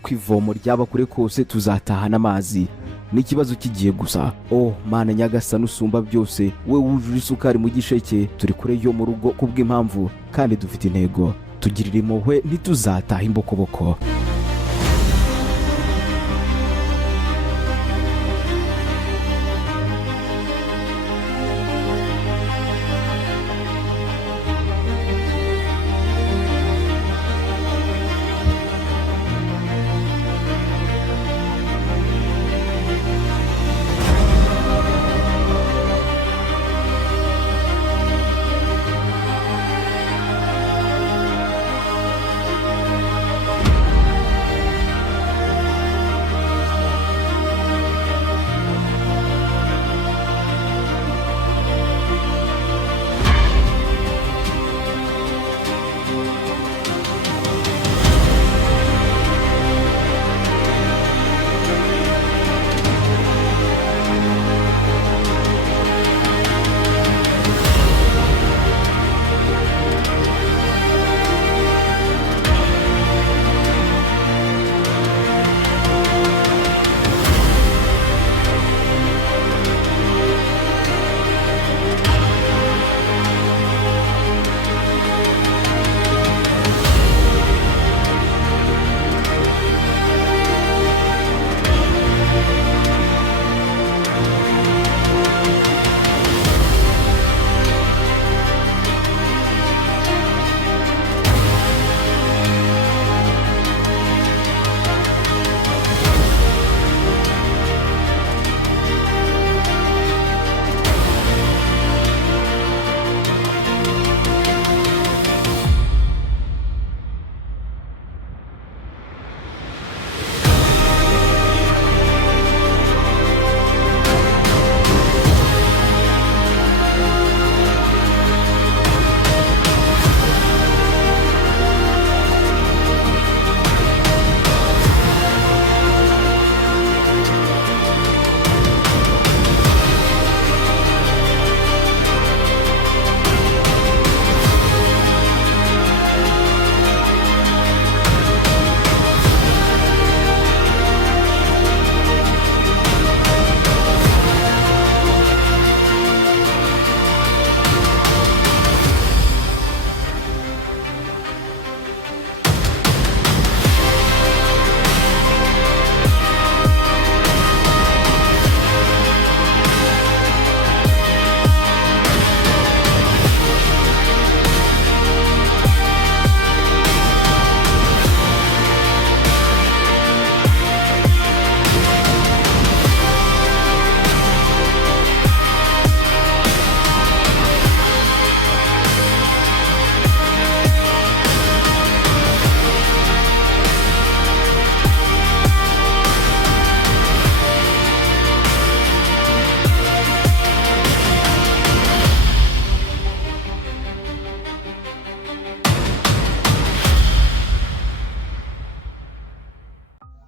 uko ivomo ryaba kure kose tuzatahana amazi. N'ikibazo kigiye gusa. Oh Mana Nyagasani usumba byose, we wujuje isukari mu gisheke, turi kure yo mu rugo kubw'impamvu kandi dufite intego. Tugirira impuhwe ntituzataha imbokoboko.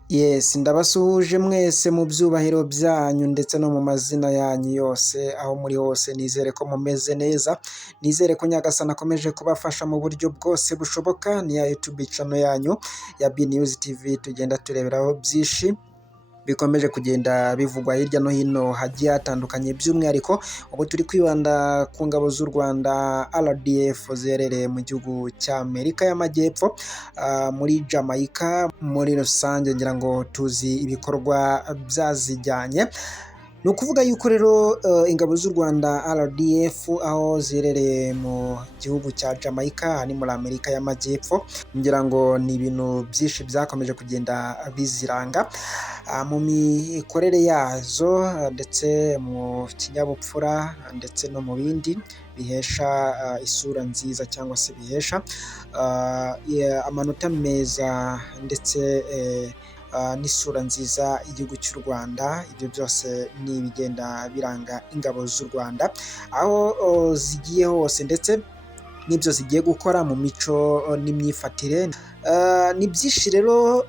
Yes, ndabasuhuje mwese mu byubahiro byanyu ndetse no mu mazina yanyu yose aho muri hose, nizere ko mumeze neza, nizere ko Nyagasani akomeje kubafasha mu buryo bwose bushoboka. Ni ya YouTube channel yanyu ya B News TV, tugenda tureberaho byinshi bikomeje kugenda bivugwa hirya no hino hagiye hatandukanye. By'umwihariko ubu turi kwibanda ku ngabo z'u Rwanda RDF zerereye mu gihugu cya Amerika y'Amajyepfo, muri Jamaica muri rusange. Ngira ngo tuzi ibikorwa byazijyanye. Ni ukuvuga yuko rero ingabo z'u Rwanda RDF aho zirereye mu gihugu cya Jamaica ni muri Amerika y'Amajyepfo, ngira ngo ni ibintu byinshi byakomeje kugenda biziranga mu mikorere yazo ndetse mu kinyabupfura ndetse no mu bindi bihesha isura nziza cyangwa se bihesha amanota meza ndetse n'isura nziza igihugu cy'u Rwanda. Ibyo byose ni ibigenda biranga ingabo z'u Rwanda aho zigiye hose ndetse n'ibyo zigiye gukora mu mico n'imyifatire. Ni byinshi rero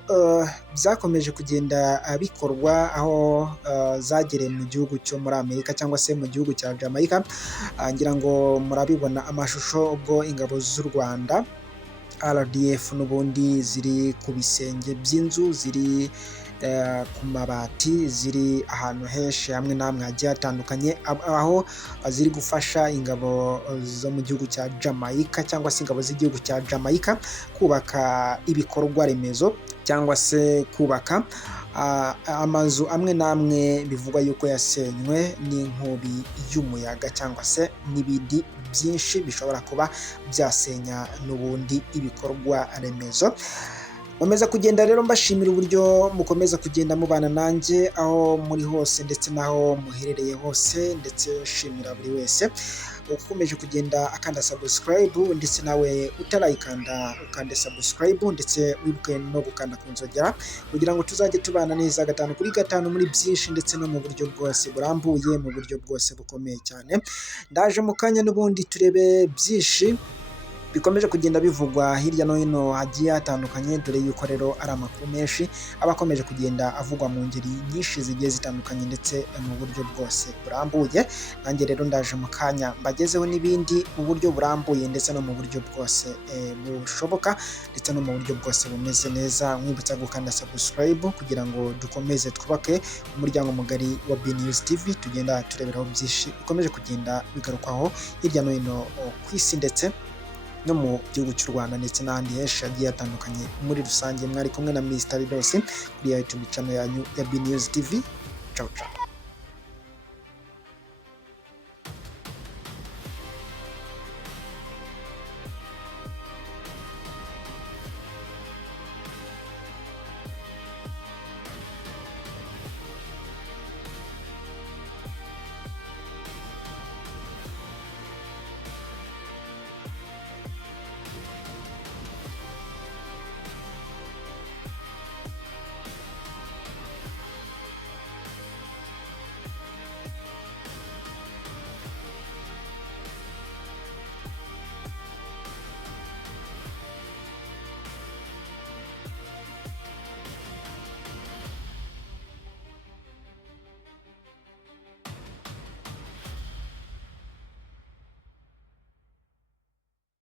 byakomeje kugenda bikorwa aho zagereye mu gihugu cyo muri Amerika cyangwa se mu gihugu cya Jamaica. Ngira ngo murabibona amashusho ubwo ingabo z'u Rwanda RDF n'ubundi ziri ku bisenge by'inzu, ziri ku mabati, ziri ahantu henshi hamwe n'amwe hagiye hatandukanye, aho ziri gufasha ingabo zo mu gihugu cya Jamaica cyangwa se ingabo z'igihugu cya Jamaica kubaka ibikorwa remezo cyangwa se kubaka amazu amwe n'amwe bivugwa yuko yasenywe n'inkubi y'umuyaga cyangwa se n'ibindi byinshi bishobora kuba byasenya n'ubundi ibikorwa remezo. Mukomeza kugenda rero mbashimira uburyo mukomeza kugenda mubana nanjye aho muri hose ndetse n'aho muherereye hose, ndetse shimira buri wese ukomeje kugenda akanda subscribe, ndetse nawe utarayikanda ukande subscribe, ndetse wibuke no gukanda ku nzogera kugira ngo tuzajye tubana neza 5 kuri 5 muri byinshi ndetse no mu buryo bwose burambuye, mu buryo bwose bukomeye cyane. Ndaje mu kanya n'ubundi turebe byinshi bikomeje kugenda bivugwa hirya no hino hagiye hatandukanye, dore yuko rero ari amakuru menshi aba akomeje kugenda avugwa mu ngeri nyinshi zigiye zitandukanye ndetse mu buryo bwose burambuye. Nanjye rero ndaje mu kanya mbagezeho n'ibindi mu buryo burambuye ndetse no mu buryo bwose bushoboka ndetse no mu buryo bwose bumeze neza. Mwibutsa gukanda subscribe kugira ngo dukomeze twubake umuryango mugari wa BNews TV, tugenda tureberaho byinshi bikomeje kugenda bigarukwaho hirya no hino ku isi ndetse no mu gihugu cy'u Rwanda ndetse n'ahandi henshi hagiye hatandukanye muri rusange. Mwari kumwe na Mr. Ridos kuri YouTube channel yanyu ya BNews TV. Ciao ciao.